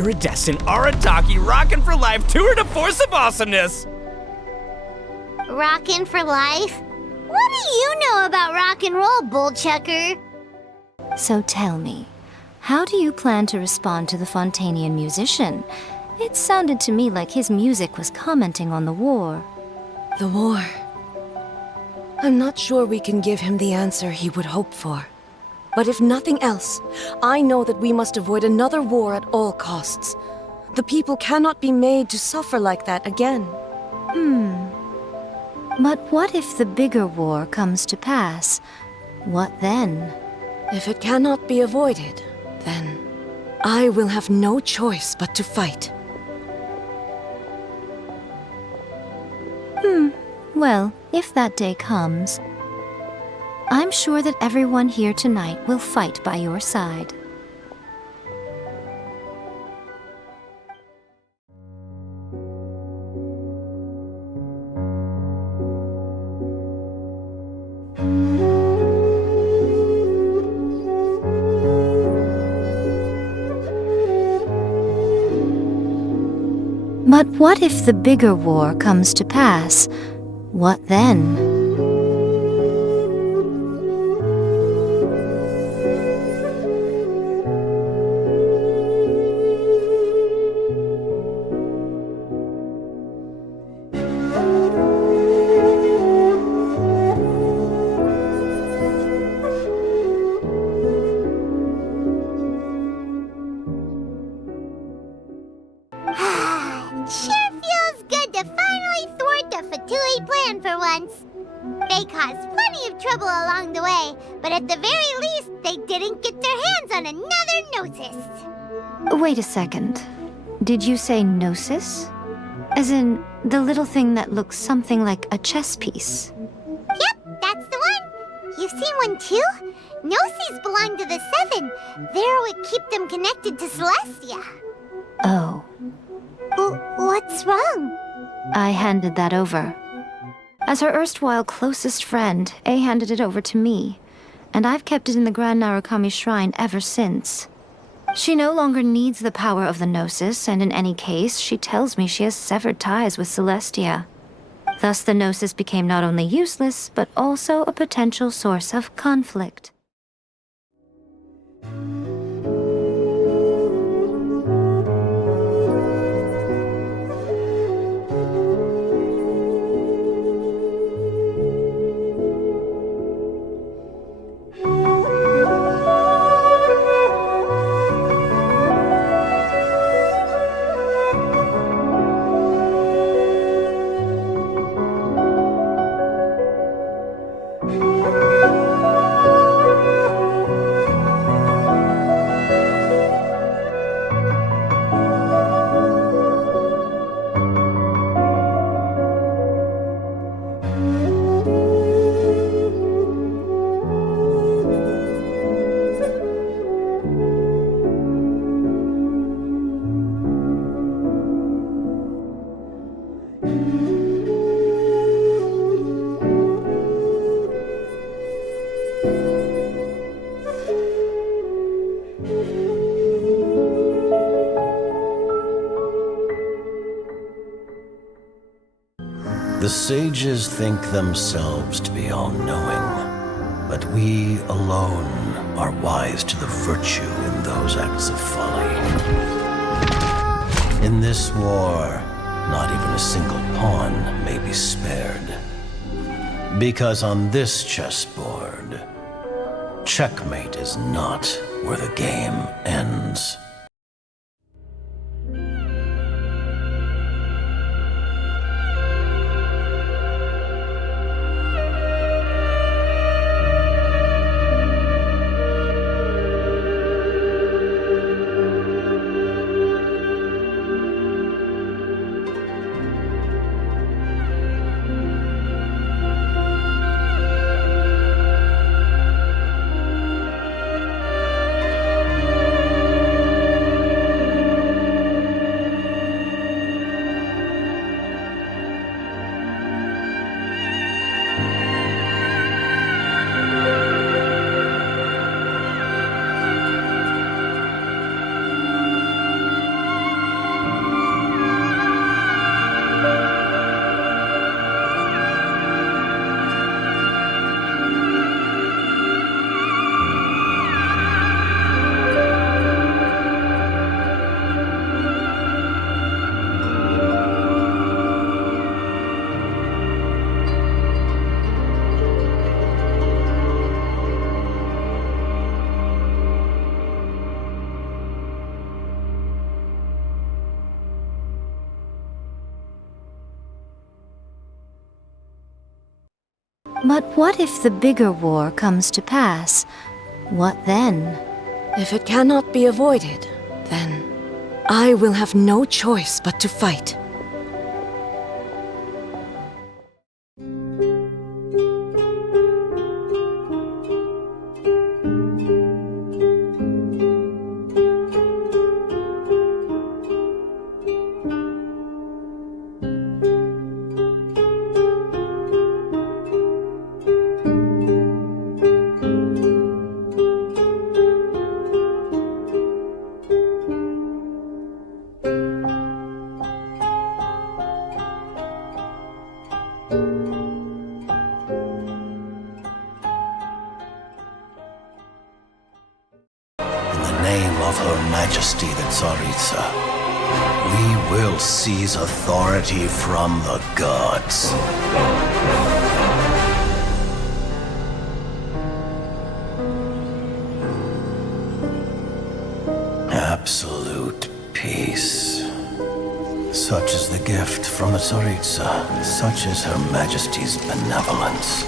Iridescent Arataki rockin' for life tour de force of awesomeness! Rockin' for life? What do you know about rock and roll, bullchucker? So tell me, how do you plan to respond to the Fontanian musician? It sounded to me like his music was commenting on the war. The war. I'm not sure we can give him the answer he would hope for. But if nothing else, I know that we must avoid another war at all costs. The people cannot be made to suffer like that again. But what if the bigger war comes to pass? What then? If it cannot be avoided, then I will have no choice but to fight. Well, if that day comes, I'm sure that everyone here tonight will fight by your side. But what if the bigger war comes to pass? What then? Sure feels good to finally thwart the Fatui plan for once. They caused plenty of trouble along the way, but at the very least, they didn't get their hands on another Gnosis. Wait a second. Did you say Gnosis? As in, the little thing that looks something like a chess piece? Yep, that's the one. You've seen one too? Gnosis belong to the Seven. They're what keep them connected to Celestia. Oh. What's wrong? I handed that over. As her erstwhile closest friend, A handed it over to me, and I've kept it in the Grand Narukami Shrine ever since. She no longer needs the power of the Gnosis, and in any case, she tells me she has severed ties with Celestia. Thus the Gnosis became not only useless, but also a potential source of conflict. The sages think themselves to be all-knowing, but we alone are wise to the virtue in those acts of folly. In this war, not even a single pawn may be spared. Because on this chessboard, checkmate is not where the game ends. But what if the bigger war comes to pass? What then? If it cannot be avoided, then I will have no choice but to fight. Of Her Majesty the Tsaritsa, we will seize authority from the gods. Absolute peace. Such is the gift from the Tsaritsa. Such is Her Majesty's benevolence.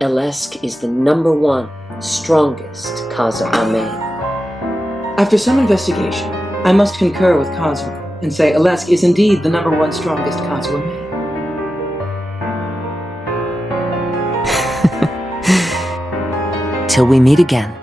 Elesk is the #1 strongest Kazuhame. After some investigation, I must concur with Kazuha and say Elesk is indeed the #1 strongest Kazuhame. Till we meet again.